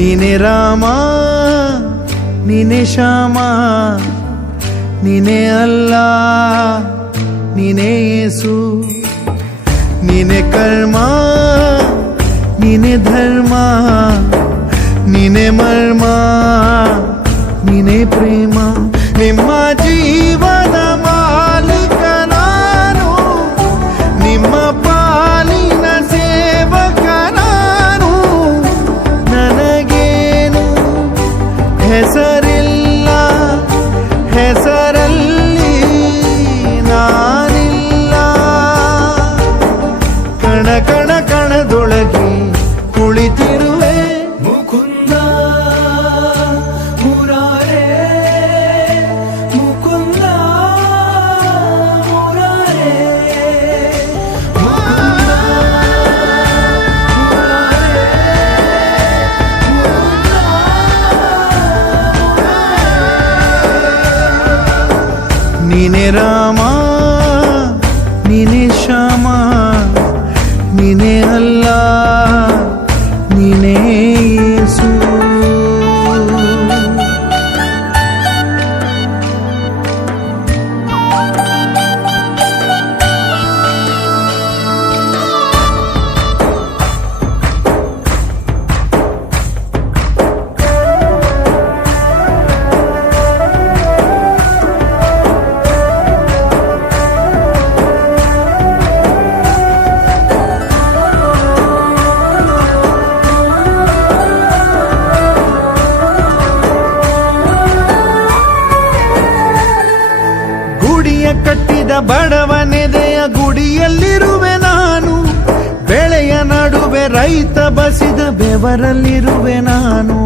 ನೀನೆ ರಾಮ ನೀನೆ ಶ್ಯಾಮ ನೀನೆ ಅಲ್ಲ ನೀನೆ ಯೇಸು ನೀನೆ ಕರ್ಮ ನೀನೆ ಧರ್ಮ ನೀನೆ ಮರ್ಮ ನೀನೆ ಪ್ರೇಮ ನಿಮ್ಮ ಜೀವದ ಮಾಲೀಕ ನಾನು ನಿಮ್ಮ ಪಾಲಿನ ಸೇವಕ ನಾನು ನನಗೇನು ಹೆಸರಿಲ್ಲ ಹೆಸರಲ್ಲಿ ನಾನಿಲ್ಲ ಕಣ ಕಣ ಕಣದೊಳಗೆ ಕುಳಿತಿರುವೆ ಮುಕುಂದ ಮುರಾರೇ ಮುಕುಂದ ಮುರಾರೇ ಮುಕುಂದ ನೀನೆ ರಾಮ ನೀನೆ ಶ್ಯಾಮ ನೀನೆ ಅಲ್ಲ ನೀನೇ ಯೇಸು ಗುಡಿಯ ಕಟ್ಟಿದ ಬಡವನೆದೆಯ ಗುಡಿಯಲ್ಲಿರುವೆ ನಾನು ಬೆಳೆಯ ನಡುವೆ ರೈತ ಬಸಿದ ಬೆವರಲ್ಲಿರುವೆ ನಾನು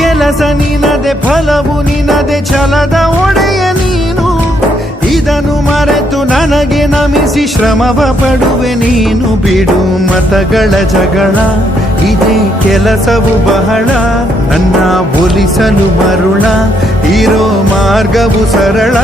ಕೆಲಸ ನಿನದೆ ಫಲವು ನಿನದೆ ಛಲದ ಒಡೆಯ ನೀನು ಇದನ್ನು ಮರೆತು ನನಗೆ ನಮಿಸಿ ಶ್ರಮವ ಪಡುವೆ ನೀನು ಬಿಡು ಮತಗಳ ಜಗಳ ಇದೇ ಕೆಲಸವು ಬಹಳ ನನ್ನ ಒಲಿಸಲು ಮರುಳ ಇರೋ ಮಾರ್ಗವು ಸರಳ